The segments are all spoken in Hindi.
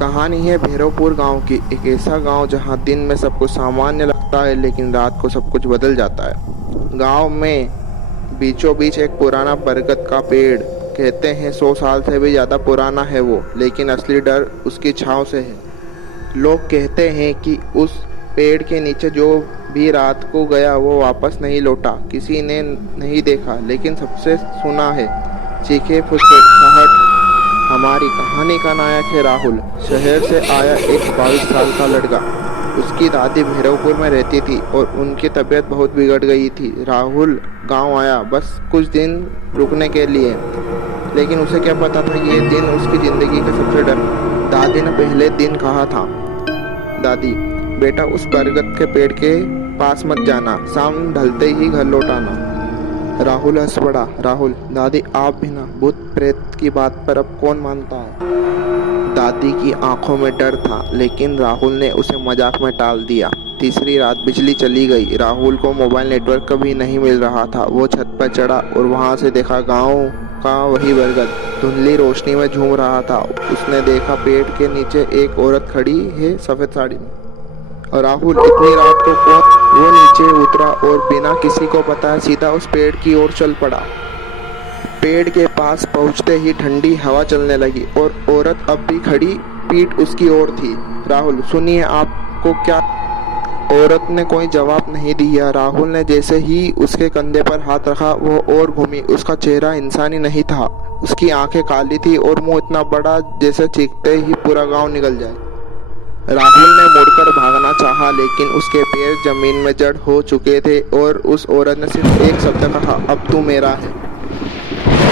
कहानी है भैरवपुर गांव की। एक ऐसा गांव जहां दिन में सब कुछ सामान्य लगता है लेकिन रात को सब कुछ बदल जाता है। गांव में बीचों बीच एक पुराना बरगद का पेड़, कहते हैं 100 साल से भी ज़्यादा पुराना है वो, लेकिन असली डर उसकी छांव से है। लोग कहते हैं कि उस पेड़ के नीचे जो भी रात को गया वो वापस नहीं लौटा। किसी ने नहीं देखा लेकिन सबसे सुना है चीखे फुसफुसाहट। हमारी कहानी का नायक है राहुल। शहर से आया एक 22 साल का लड़का। उसकी दादी भैरवपुर में रहती थी और उनकी तबीयत बहुत बिगड़ गई थी। राहुल गांव आया बस कुछ दिन रुकने के लिए, लेकिन उसे क्या पता था ये दिन उसकी ज़िंदगी का सबसे डर। दादी ने पहले दिन कहा था, दादी बेटा उस बरगद के पेड़ के पास मत जाना, शाम ढलते ही घर लौट आना। राहुल हंस पड़ा। राहुल, दादी आप भी ना, भूत प्रेत की बात पर अब कौन मानता है। दादी की आंखों में डर था लेकिन राहुल ने उसे मजाक में टाल दिया। तीसरी रात बिजली चली गई। राहुल को मोबाइल नेटवर्क कभी नहीं मिल रहा था। वो छत पर चढ़ा और वहां से देखा गांव का वही बरगद धुंधली रोशनी में झूम रहा था। उसने देखा पेड़ के नीचे एक औरत खड़ी है सफेद साड़ी में। और राहुल, इतनी रात को कौन। वो नीचे उतरा और बिना किसी को बताए सीधा उस पेड़ की ओर चल पड़ा। पेड़ के पास पहुंचते ही ठंडी हवा चलने लगी और औरत अब भी खड़ी पीठ उसकी ओर थी। राहुल, सुनिए आपको क्या। औरत ने कोई जवाब नहीं दिया। राहुल ने जैसे ही उसके कंधे पर हाथ रखा वो और घूमी। उसका चेहरा इंसानी नहीं था। उसकी आंखें काली थी और मुंह इतना बड़ा जैसे चीखते ही पूरा गांव निकल जाए। राहुल ने मुड़कर भागना चाहा लेकिन उसके पैर जमीन में जड़ हो चुके थे और उस औरत ने सिर्फ एक शब्द कहा, अब तू मेरा है।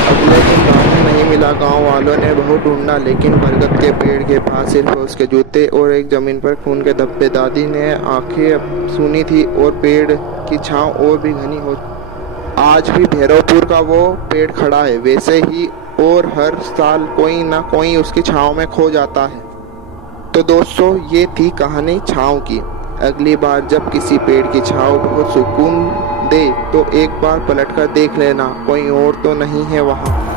अगले दिन राहुल नहीं मिला। गांव वालों ने बहुत ढूंढा लेकिन बरगद के पेड़ के पास सिर्फ उसके जूते और एक जमीन पर खून के धब्बे। दादी ने आंखें सुनी थी और पेड़ की छांव और भी घनी हो। आज भी भैरवपुर का वो पेड़ खड़ा है वैसे ही, और हर साल कोई ना कोई उसकी छांव में खो जाता है। तो दोस्तों, ये थी कहानी छाँव की। अगली बार जब किसी पेड़ की छाँव बहुत सुकून दे तो एक बार पलटकर देख लेना, कोई और तो नहीं है वहाँ।